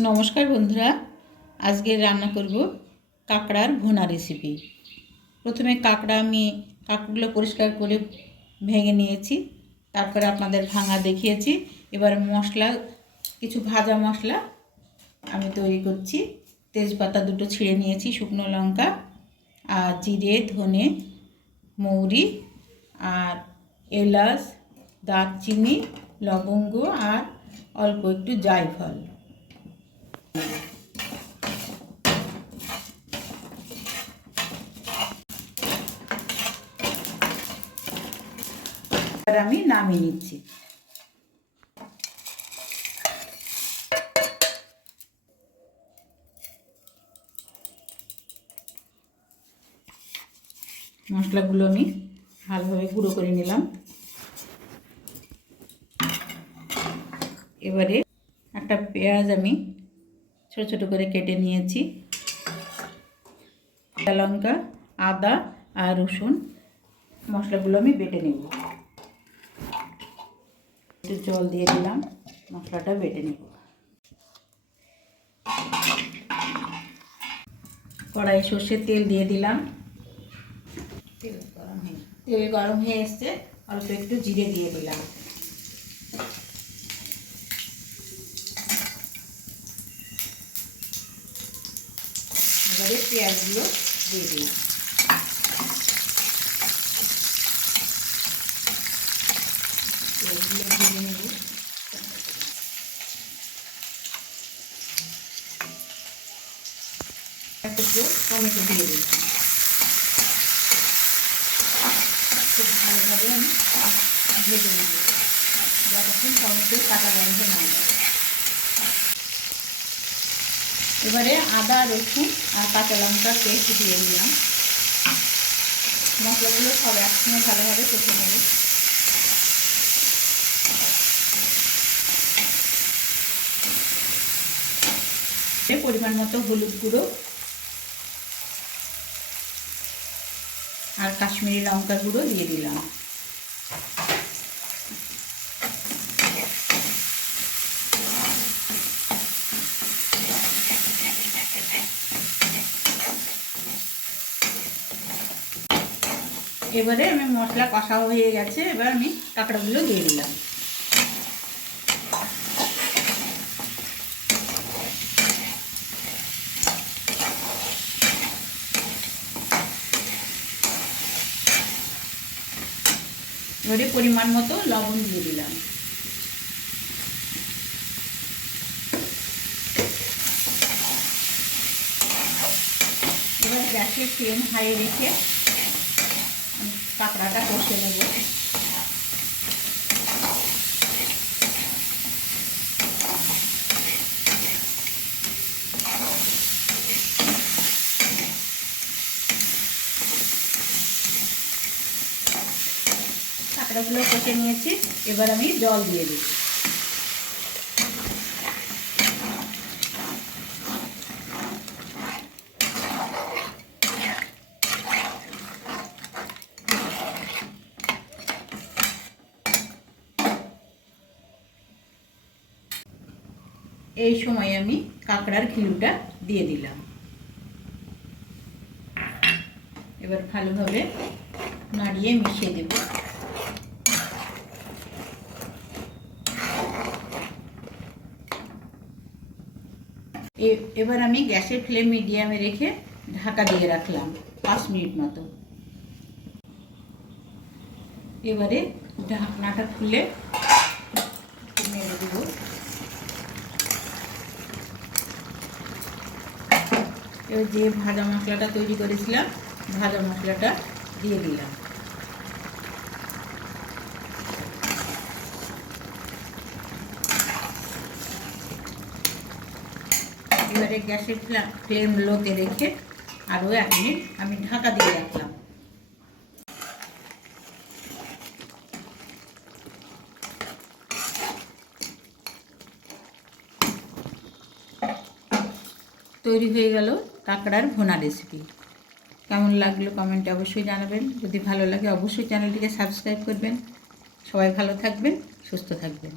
নমস্কার বন্ধুরা, আজকে রান্না করব কাঁকড়ার ভুনা রেসিপি। প্রথমে কাঁকড়াগুলো পরিষ্কার করে ভেঙে নিয়েছি, তারপরে আপনাদের ভাঙা দেখিয়েছি। এবার কিছু ভাজা মশলা আমি তৈরি করছি। তেজপাতা দুটো ছিঁড়ে নিয়েছি, শুকনো লঙ্কা আর জিরে, ধনে, মৌরি আর এলাচ, দারচিনি, লবঙ্গ আর অল্প একটু জায়ফল। এবার আমি নামিয়ে নিচ্ছি। মশলাগুলো আমি ভালোভাবে গুঁড়ো করে নিলাম। এবারে একটা পেঁয়াজ আমি ছোট ছোট করে কেটে নিয়েছি। লঙ্কা, আদা আর রসুন মশলাগুলো আমি বেটে নেব। একটু জল দিয়ে দিলাম, মশলাটা বেটে নেব। কড়াইয়ে সর্ষের তেল দিয়ে দিলাম। তেল গরম হয়ে এসছে, অল্প একটু জিরে দিয়ে দিলাম। এবারে পেঁয়াজগুলো দিয়ে দিলাম। পেঁয়াজগুলো ভেজে নেব। একটু টমেটো দিয়ে দিলাম। খুব ভালোভাবে আমি ভেজে নেব যতক্ষণ টমেটোর কাঁচা গন্ধ না যায়। এবারে আদা, রসুন আর কাঁচা লঙ্কার পেস্ট দিয়ে দিলাম। মশলাগুলো সব একসঙ্গে ভালোভাবে কষে নেব। পরিমাণ মতো হলুদ গুঁড়ো আর কাশ্মীরি লঙ্কার গুঁড়ো দিয়ে দিলাম। এবারে আমি মশলা কষা হয়ে গেছে, এবার আমি কাঁকড়াগুলো দিয়ে দিলাম। এবারে পরিমাণ মতো লবণ দিয়ে দিলাম। এবার গ্যাসের ফ্লেম হাই রেখে কাঁকড়াটা কষে নেব। কাঁকড়াগুলো কষে নিয়েছি, এবার আমি জল দিয়ে দিই। এই সময় আমি কাঁকড়ার ঘিলুটা দিয়ে দিলাম। এবার ভালোভাবে নাড়িয়ে মিশিয়ে দেব। এবার আমি গ্যাসের ফ্লেম মিডিয়ামে রেখে ঢাকা দিয়ে রাখলাম 5 মিনিট মতো। এবারে ঢাকনাটা খুলে নেড়ে দেব। এবার যে ভাজা মশলাটা তৈরি করেছিলাম, ভাজা মশলাটা দিয়ে দিলাম। এবারে গ্যাসের ফ্লেম লোতে রেখে আরও 1 মিনিট আমি ঢাকা দিয়ে রাখলাম। তৈরি হয়ে গেল কাঁকড়ার ভুনা রেসিপি। কেমন লাগলো কমেন্টে অবশ্যই জানাবেন। যদি ভালো লাগে অবশ্যই চ্যানেলটিকে সাবস্ক্রাইব করবেন। সবাই ভালো থাকবেন, সুস্থ থাকবেন।